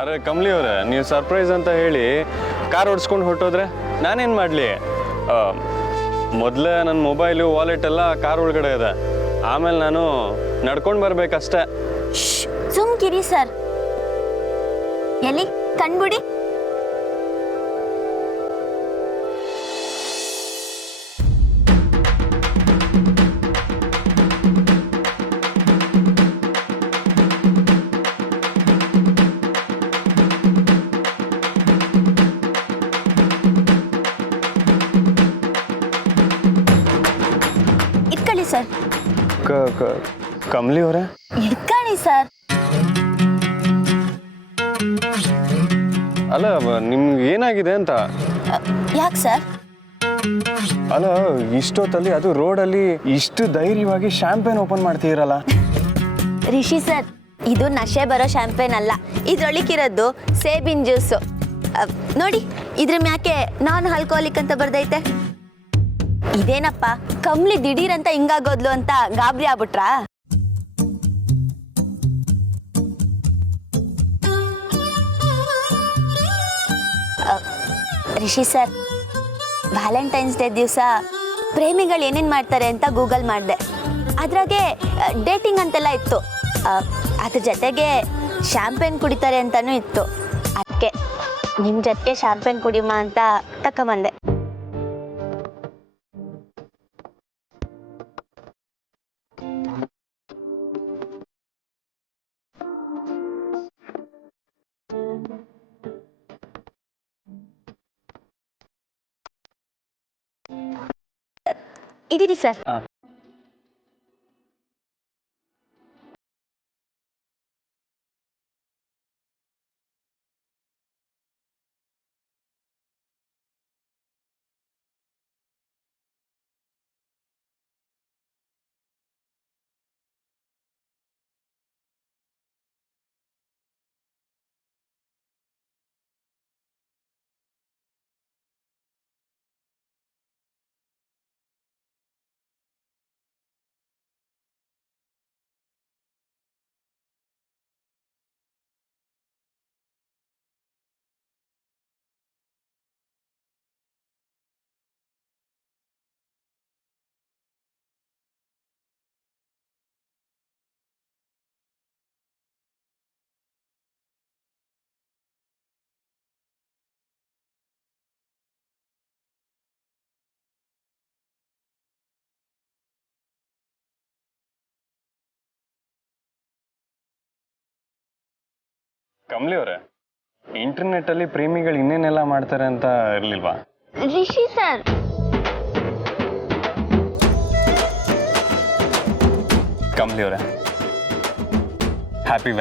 ಅರೆ ಕಮಲಿ ಅವರೇ, ನೀವು ಸರ್ಪ್ರೈಸ್ ಅಂತ ಹೇಳಿ ಕಾರ್ ಓಡಿಸ್ಕೊಂಡು ಹೊರಟೋದ್ರೆ ನಾನೇನು ಮಾಡಲಿ? ಮೊದಲೇ ನನ್ನ ಮೊಬೈಲು ವಾಲೆಟ್ ಎಲ್ಲ ಕಾರ್ ಒಳಗಡೆ ಇದೆ. ಆಮೇಲೆ ನಾನು ನಡ್ಕೊಂಡು ಬರ್ಬೇಕಷ್ಟೇ. ಸುಮ್ಕಿರಿ ಸರ್. ಎಲ್ಲಿ ಕಣ್ಬಿಡಿ. ಇಟ್ಕೊಳ್ಳಿ ಸರ್. ಕಮಲಿ ಅವರೇ, ಇಟ್ಕೊಳ್ಳಿ ಸರ್. ಅಲ್ಲ ನಿಮ್ಗೆ ಏನಾಗಿದೆ ಅಂತ? ಯಾಕೆ ಸರ್? ಅಲ್ಲ ಇಷ್ಟೊತ್ತಲ್ಲಿ ಅದು ರೋಡಲ್ಲಿ ಇಷ್ಟು ಧೈರ್ಯವಾಗಿ ಶಾಂಪೇನ್ ಓಪನ್ ಮಾಡ್ತೀರಲ್ಲ? ರಿಷಿ ಸರ್, ಇದು ನಶೆ ಬರೋ ಶಾಂಪೇನ್ ಅಲ್ಲ. ಇದ್ರೊಳಗಿರೋದು ಸೇಬಿನ ಜ್ಯೂಸು. ನೋಡಿ, ಇದ್ರ ಮ್ಯಾಕೆ ನಾನ್ ಆಲ್ಕೋಹಾಲಿಕ್ ಅಂತ ಬರ್ದೈತೆ. ಇದೇನಪ್ಪ ಕಮ್ಲಿ ದಿಢೀರಂತ ಹಿಂಗಾಗೋದ್ಲು ಅಂತ ಗಾಬರಿ ಆಗ್ಬಿಟ್ರಾ? ರಿಷಿ ಸರ್, ವ್ಯಾಲೆಂಟೈನ್ಸ್ ಡೇ ದಿವಸ ಪ್ರೇಮಿಗಳು ಏನೇನು ಮಾಡ್ತಾರೆ ಅಂತ ಗೂಗಲ್ ಮಾಡಿದೆ. ಅದ್ರಾಗೆ ಡೇಟಿಂಗ್ ಅಂತೆಲ್ಲ ಇತ್ತು. ಅದ್ರ ಜೊತೆಗೆ ಶಾಂಪೇನ್ ಕುಡಿತಾರೆ ಅಂತಲೂ ಇತ್ತು. ಅದಕ್ಕೆ ನಿಮ್ಮ ಜೊತೆಗೆ ಶಾಂಪೇನ್ ಕುಡಿಮ ಅಂತ ತಕೊಂಬಂದೆ. ಇದ್ದೀರಿ ಸರ್. ಕಮಲಿ ಅವರೇ, ಇಂಟರ್ನೆಟ್ ಅಲ್ಲಿ ಪ್ರೇಮಿಗಳು ಇನ್ನೇನೆಲ್ಲ ಮಾಡ್ತಾರೆ ಅಂತ ಇರ್ಲಿಲ್ವಾ? ರಿಷಿ ಸರ್, ಕಮಲಿ ಅವರೇ, ಹ್ಯಾಪಿ